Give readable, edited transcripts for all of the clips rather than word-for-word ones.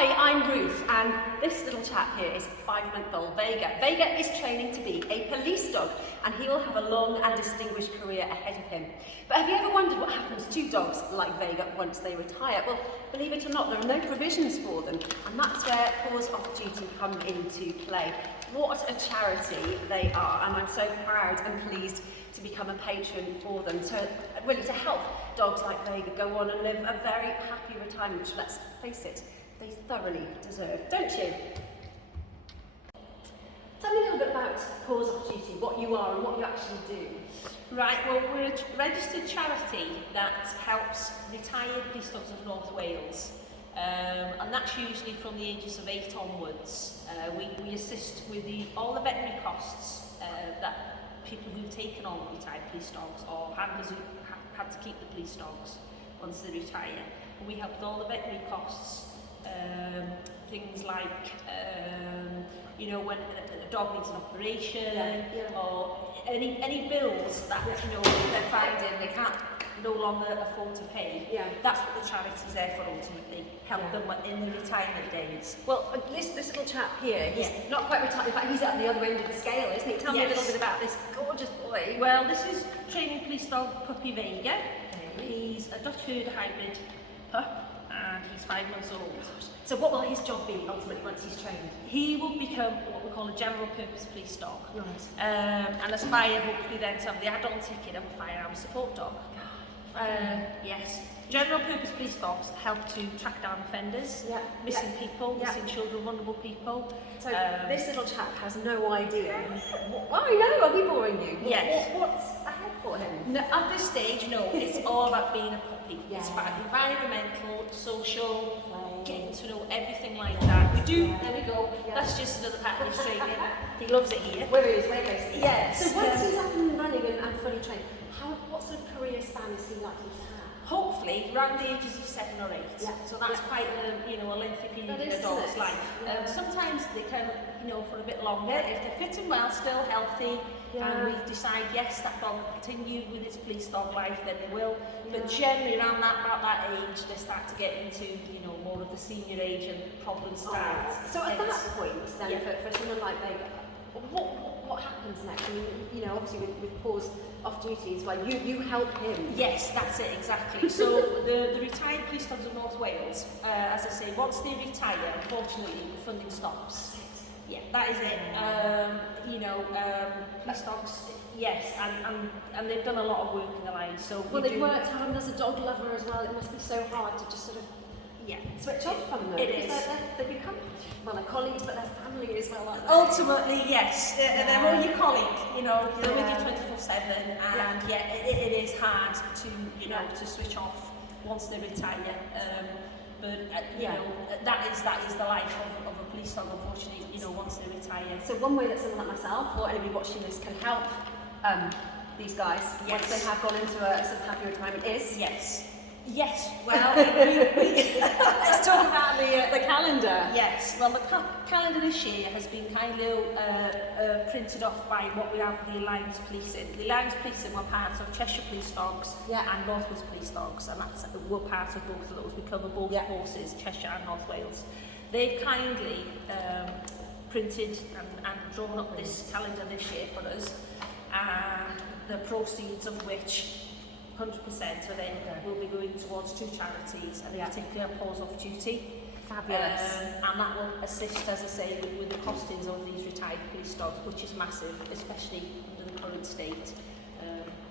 Hi, I'm Ruth, and this little chap here is 5-month-old Vega. Vega is training to be a police dog, and he will have a long and distinguished career ahead of him. But have you ever wondered what happens to dogs like Vega once they retire? Well, believe it or not, there are no provisions for them, and that's where Paws Off Duty come into play. What a charity they are, and I'm so proud and pleased to become a patron for them. So really to help dogs like Vega go on and live a very happy retirement, which, let's face it, they thoroughly deserve, don't you? Tell me a little bit about Paws Off Duty, what you are and what you actually do. Right, well, we're a registered charity that helps retired police dogs of North Wales, and that's usually from the ages of 8 onwards. We assist with all the veterinary costs that people who've taken on retired police dogs, or handlers who had to keep the police dogs once they retire. And we help with all the veterinary costs, things like you know, when a dog needs an operation, or any bills that you know they're finding they can't no longer afford to pay. That's what the charity's there for, ultimately, help them in the retirement days. Well, this little chap here, he's not quite retired. In fact, he's at the other end of the scale, isn't he? Tell me a little bit about this gorgeous boy. Well, this is training police dog puppy Vega. He's a Dutch Herder hybrid pup, and he's 5 months old. So what will his job be ultimately once he's trained? He will become what we call a general purpose police dog. Right. And aspire hopefully then to have the add-on ticket of a firearm support dog. Yes. General purpose police dogs help to track down offenders, missing people, missing children, vulnerable people. So this little chap has no idea. Well, I know, are we boring you? Yes. What's ahead for him? No, at this stage, no, it's all about being a puppy. It's about environmental, social, getting to know everything like that. We do, there we go, that's just another part of his training. He loves it here. Where he is, where he goes. Yes. So once he's up and running and fully trained, what sort of career span is he likely to have? Hopefully around the ages of 7 or 8. So that's quite a lengthy period in a dog's life. Sometimes they can, for a bit longer, if they're fit and well, still healthy, and we decide yes, that dog will continue with its police dog life, then they will. But generally around about that age, they start to get into more of the senior age and problems start. So at that point, then for someone like Vega, what happens next? I mean, obviously with Paws Off Duty as well, you help him. Yes, that's it, exactly. So the retired police dogs of North Wales, as I say, once they retire, unfortunately, the funding stops. Yeah, that is it. Police dogs, yes, and they've done a lot of work in their lives. So they've worked hard as a dog lover as well. It must be so hard to just sort of switch off from them. It is. They become, they're colleagues, but they're family as well, aren't they? Ultimately, yes. They're all your colleague, they're with you 24/7, and it is hard to switch off once they retire. That is the life of a police dog, unfortunately, once they retire. So one way that someone like myself, or anybody watching this, can help these guys once they have gone into a sort of happy retirement is? Yes, well, let's talk about the calendar. Yes, well, the calendar this year has been kind of printed off by what we have the Alliance Policing. The Alliance Policing were part of Cheshire Police Dogs and North Wales Police Dogs, and we're part of both of those. We cover both forces, Cheshire and North Wales. They've kindly printed and drawn up this calendar this year for us, and the proceeds of which 100% of them will be going towards 2 charities, and in particular Paws Off Duty. Fabulous. And that will assist, as I say, with the costings of these retired police dogs, which is massive, especially under the current state.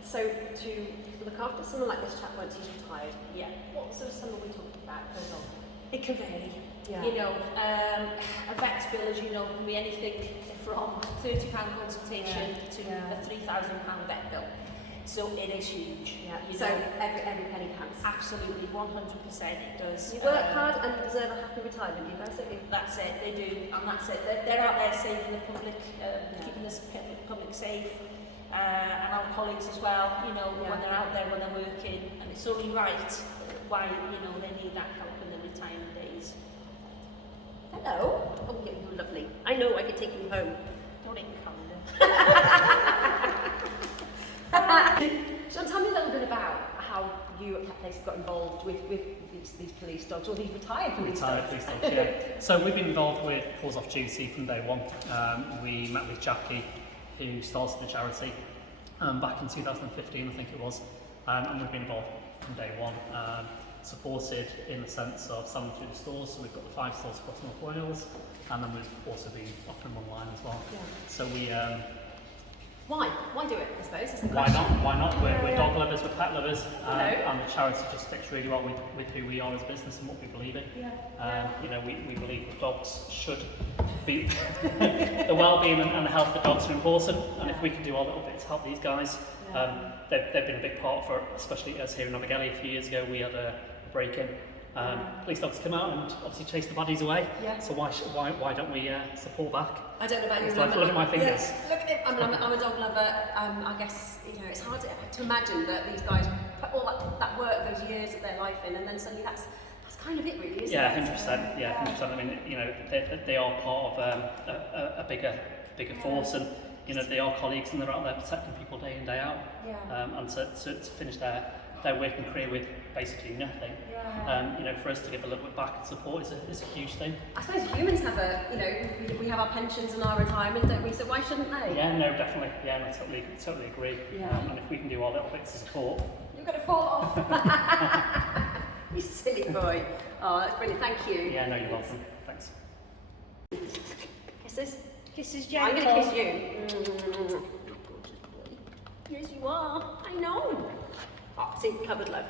So to look after someone like this chap once he's retired, what sort of sum are we talking about per dog? It can vary. A vet's bill, as you know, can be anything from £30 consultation to a £3,000 vet bill. So it is huge. So every penny counts. Absolutely, 100% it does. You work hard and you deserve a happy retirement, you guys, don't you? That's it, they do, and that's it. They're out there saving the public, keeping the public safe, and our colleagues as well, when they're out there, when they're working, and it's only right why, they need that help in their retirement days. Hello. Oh, you're lovely. I know I could take you home. Don't even come. So tell me a little bit about how you at Pet Place got involved with these police dogs, or these retired police Retired dogs? police dogs, yeah. So we've been involved with Paws Off Duty from day one. We met with Jackie, who started the charity back in 2015, I think it was, and we've been involved from day one. Supported in the sense of selling through the stores, so we've got the 5 stores across North Wales, and then we've also been offering them online as well. Yeah. So we Why do it, I suppose, is the why question. not? We're dog lovers, we're pet lovers, Hello. and the charity just fits really well with who we are as a business and what we believe in. You know, we believe that dogs should be the well-being and the health of dogs are important, and if we can do our little bit to help these guys, they've been a big part for, especially us here in Abergele. A few years ago we had a break-in. Police dogs come out and obviously chase the baddies away. Yeah. So why don't we support back? I don't know about you. It's like, look at my fingers. Yeah, look at it. I'm a dog lover. I guess, you know, it's hard to imagine that these guys put all that work, those years of their life in, and then suddenly that's kind of it, really, isn't it? 100%. Yeah, 100%. I mean, you know, they are part of a bigger force, and you know, they are colleagues, and they're out there protecting people day in, day out. And to finish their working career with basically nothing, you know, for us to give a little bit back and support is a huge thing. I suppose humans have we have our pensions and our retirement, don't we? So why shouldn't they? Yeah, no, definitely. Yeah, I totally agree. And if we can do our little bits of support, You're going to fall off. You silly boy. Oh, that's brilliant. Thank you. yeah, no, you're welcome. Thanks. Kisses. Kisses I'm gentle. going to kiss you. Yes, you are. I know. Oh, see, covered love.